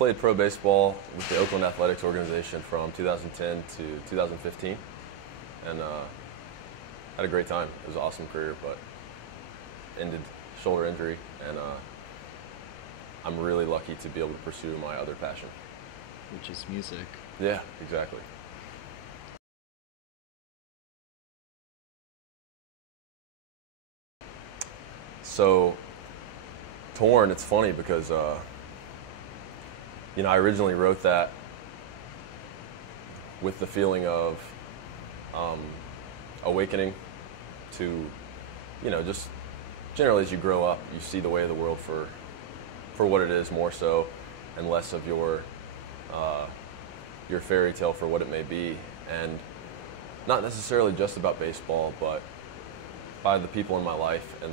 played pro baseball with the Oakland Athletics organization from 2010 to 2015, and had a great time. It was an awesome career, but ended shoulder injury, and I'm really lucky to be able to pursue my other passion. Which is music. Yeah, exactly. So, Torn, it's funny because, I originally wrote that with the feeling of awakening to, just generally as you grow up, you see the way of the world for what it is more so, and less of your fairy tale for what it may be. And not necessarily just about baseball, but by the people in my life and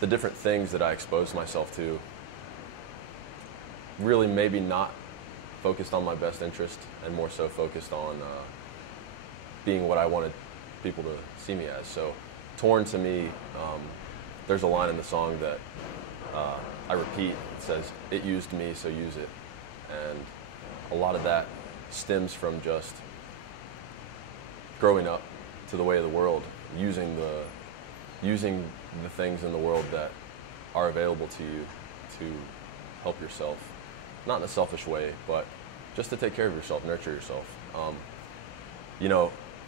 the different things that I expose myself to, really maybe not focused on my best interest and more so focused on being what I wanted people to see me as. So Torn, to me, there's a line in the song that I repeat. It says, "It used me, so use it." And a lot of that stems from just growing up to the way of the world, using the things in the world that are available to you to help yourself, not in a selfish way, but just to take care of yourself, nurture yourself.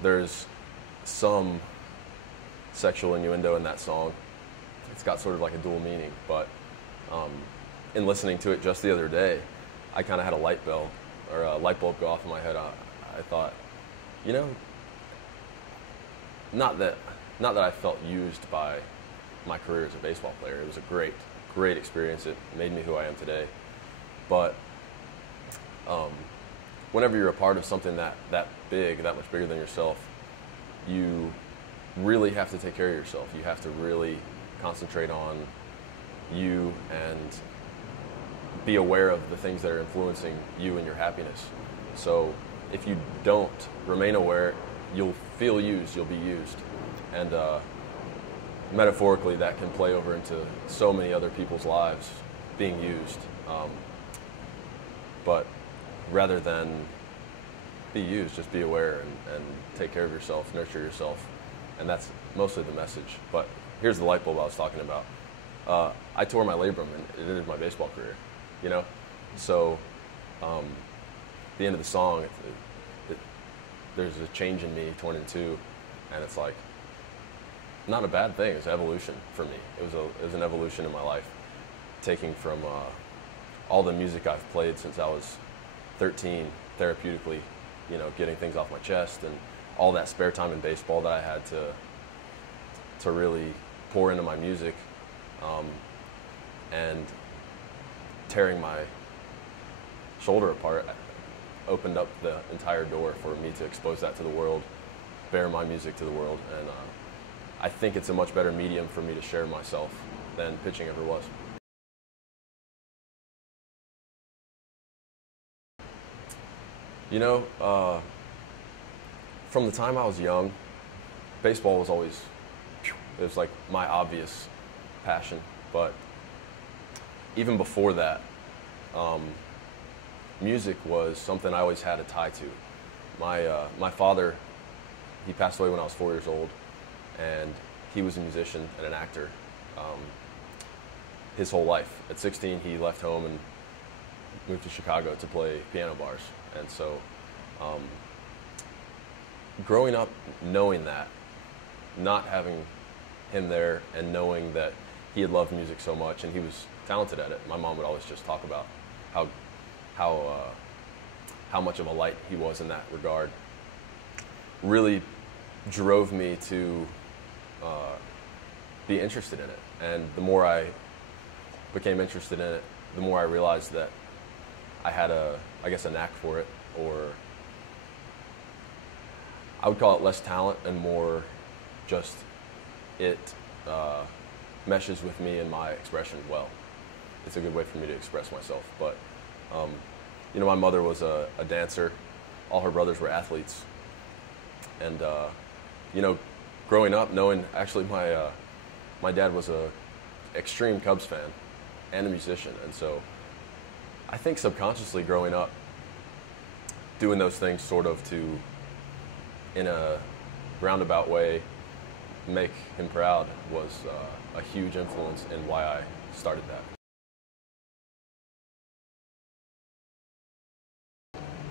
There's some sexual innuendo in that song. It's got sort of like a dual meaning, but in listening to it just the other day, I kind of had a light bulb go off in my head. I thought, not that I felt used by my career as a baseball player. It was a great experience. It made me who I am today. But whenever you're a part of something that big, that much bigger than yourself, you really have to take care of yourself. You have to really concentrate on you and be aware of the things that are influencing you and your happiness. So if you don't remain aware, you'll feel used, you'll be used. And metaphorically, that can play over into so many other people's lives being used. But rather than be used, just be aware and take care of yourself, nurture yourself. And that's mostly the message. But here's the light bulb I was talking about. I tore my labrum and it ended my baseball career, So the end of the song, there's a change in me torn in two, and it's like not a bad thing. It's an evolution for me. It was an evolution in my life, taking from all the music I've played since I was 13 therapeutically, getting things off my chest, and all that spare time in baseball that I had to really pour into my music, and tearing my shoulder apart opened up the entire door for me to expose that to the world, bear my music to the world, and I think it's a much better medium for me to share myself than pitching ever was. From the time I was young, baseball was always, it was like my obvious passion, but even before that, music was something I always had a tie to. My father, he passed away when I was 4 years old, and he was a musician and an actor his whole life. At 16, he left home and moved to Chicago to play piano bars. And so growing up knowing that, not having him there and knowing that he had loved music so much and he was talented at it, my mom would always just talk about how much of a light he was in that regard, really drove me to be interested in it. And the more I became interested in it, the more I realized that I had a knack for it, or I would call it less talent and more just it meshes with me and my expression well. It's a good way for me to express myself. But my mother was a dancer. All her brothers were athletes. And growing up, knowing actually my dad was a extreme Cubs fan and a musician, and so I think subconsciously growing up, doing those things sort of to, in a roundabout way, make him proud was a huge influence in why I started that.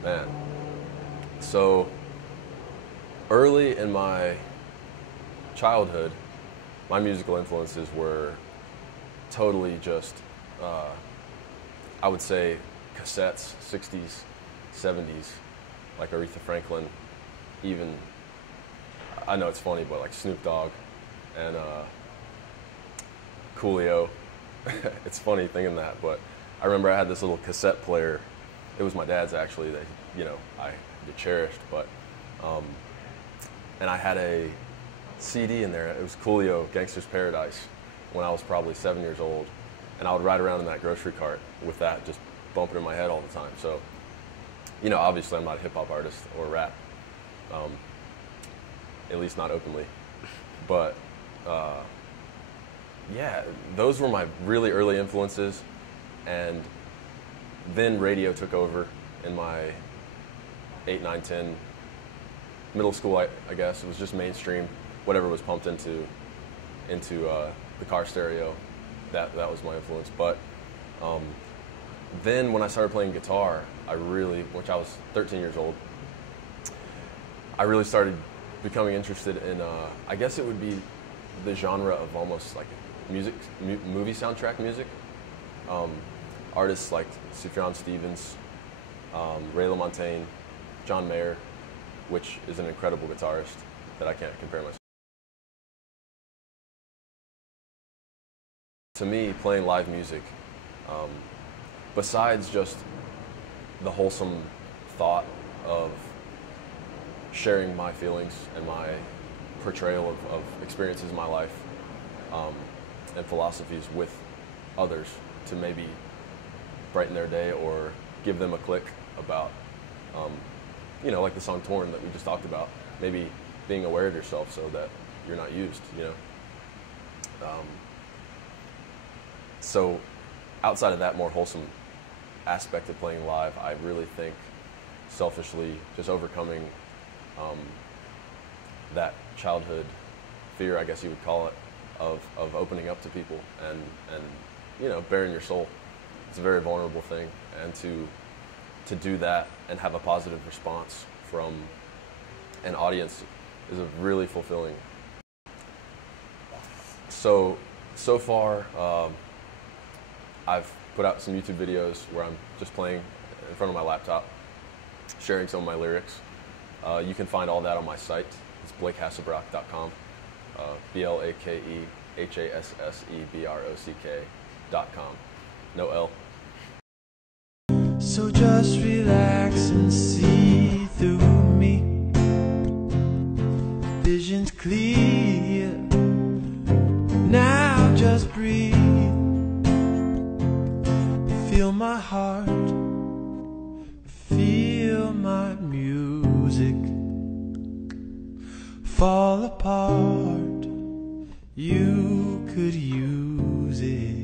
Man, so early in my childhood, my musical influences were totally just, I would say, cassettes, 60s, 70s, like Aretha Franklin, even, I know it's funny, but like Snoop Dogg and Coolio. It's funny thinking that, but I remember I had this little cassette player. It was my dad's actually, that, you know, I cherished, but, and I had a CD in there. It was Coolio, Gangsta's Paradise, when I was probably 7 years old. And I would ride around in that grocery cart with that just bumping in my head all the time. So, you know, obviously I'm not a hip hop artist or rap, at least not openly. But yeah, those were my really early influences. And then radio took over in my 8, 9, 10, middle school, I guess. It was just mainstream, whatever was pumped into the car stereo. That was my influence. But then when I started playing guitar, which I was 13 years old, I really started becoming interested in, I guess it would be the genre of almost like movie soundtrack music. Artists like Sufjan Stevens, Ray LaMontagne, John Mayer, which is an incredible guitarist that I can't compare myself. To me, playing live music, besides just the wholesome thought of sharing my feelings and my portrayal of experiences in my life and philosophies with others to maybe brighten their day or give them a click about, you know, like the song Torn that we just talked about, maybe being aware of yourself so that you're not used, you know. So outside of that more wholesome aspect of playing live, I really think selfishly just overcoming that childhood fear, I guess you would call it, of opening up to people and you know, baring your soul. It's a very vulnerable thing, and to do that and have a positive response from an audience is a really fulfilling. So far, I've put out some YouTube videos where I'm just playing in front of my laptop, sharing some of my lyrics. You can find all that on my site. It's blakehassebrock.com, BlakeHassebrock.com. No L. So just relax and see through me. Vision's clear. Now just breathe. Feel my heart. Feel my music fall apart. You could use it.